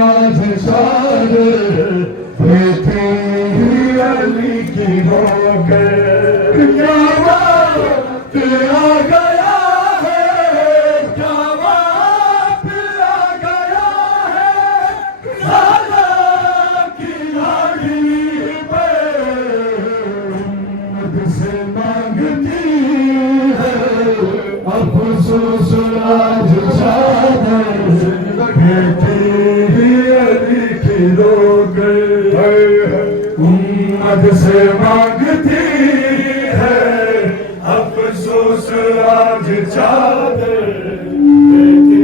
آج چادر دیتی علی کی ہو گئے کیا وقت آ گیا ہے کیا وقت آ گیا ہے زہرا کی لاڈلی پہ امت سے مانگتی ہے افسوس آج چادر دیتی علی کی ہو گئے امت سے مانگتی ہے افسوس آج چادر دیتی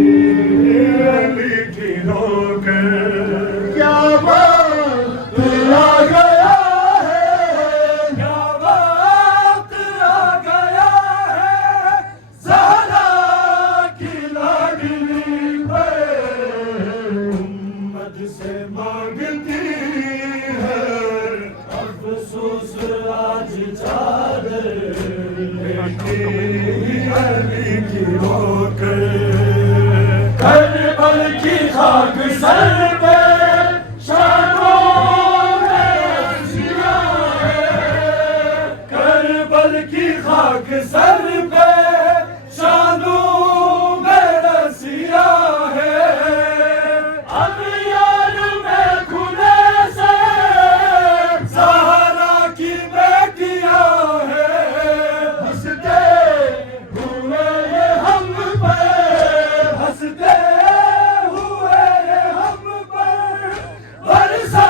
علی کی ہو گئے کیا وقت آ گیا ہے کیا وقت آ گیا ہے زہرا کی لاڈلی پہ امت سے مانگتی ہے افسوس آج چادر دیتی علی کی ہو گئے کربل کی خاک سر پہ شانوں میں رسیاں ہے کربل کی خاک سر پہ شانوں میں رسیاں ہے اغیار میں کھلے سے زہرا کی بیٹیاں ہیں ہنستے ہوئے یہ ہم پر ہنستے ہوئے یہ ہم پر برسا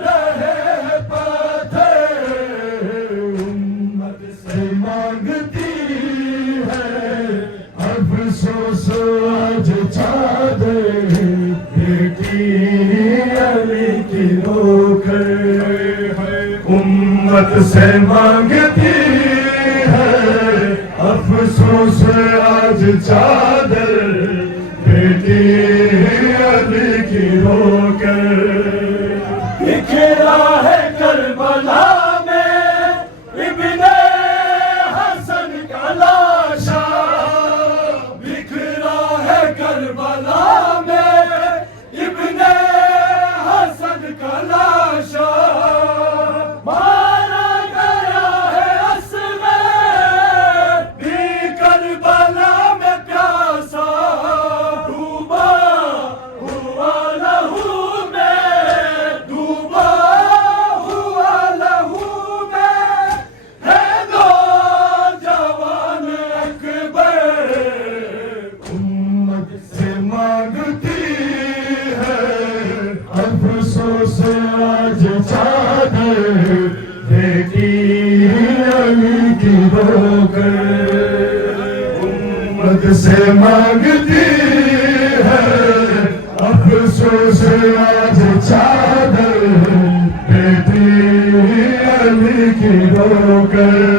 رہے پتھر امت سے مانگتی ہے افسوس آج چادر دیتی علی کی ہو گئے امت سے مانگتی ہے افسوس آج چادر دیتی علی کی ہو گئے بکھرا ہے کربلا میں ابن حسن کا لاشا بکھرا ہے کربلا میں ابن حسن کا لاشا مارا گیا ہے اسمے بھی کربلا میں پیاسا ڈوبا ہوا لہو میں ڈوبا ہوا لہو میں ہے نوجوان اکبر امت سے مانگتی ہے افسوس آج چادر دیتی علی کی ہو گئے امت سے مانگتی ہے افسوس آج چادر دیتی علی کی ہو گئے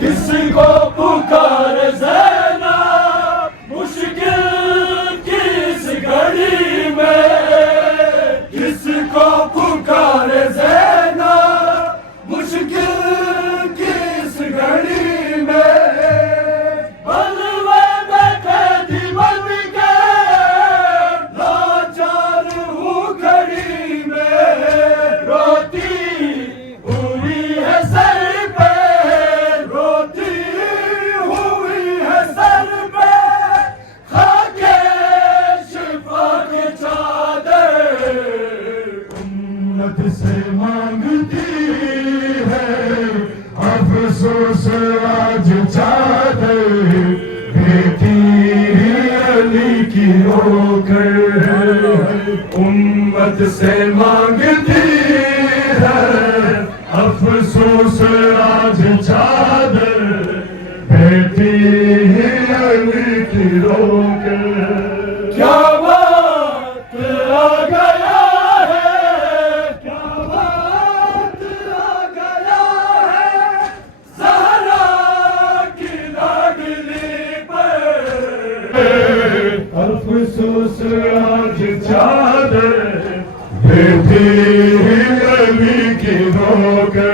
کس کو پکار زینب مشکل کی اس گھڑی میں کس کو پکار زینب مشکل کی اس گھڑی میں بلوے میں قیدی بن کے لاچار ہوں گھڑی میں روتی ہوئی ہے سر پہ روتی ہوئی ہے سر پہ خاکے شفا کی چادر امت سے مانگتی ہے افسوس آج چادر دیتی علی کی ہو گئے امت سے مانگتی ہے افسوس آج چادر دیتی علی کی ہو گئے کیا وقت آ گیا ہے کیا وقت آ گیا ہے زہرا کی لاڈلی پر افسوس آج چادر دیتی علی کی ہو گئے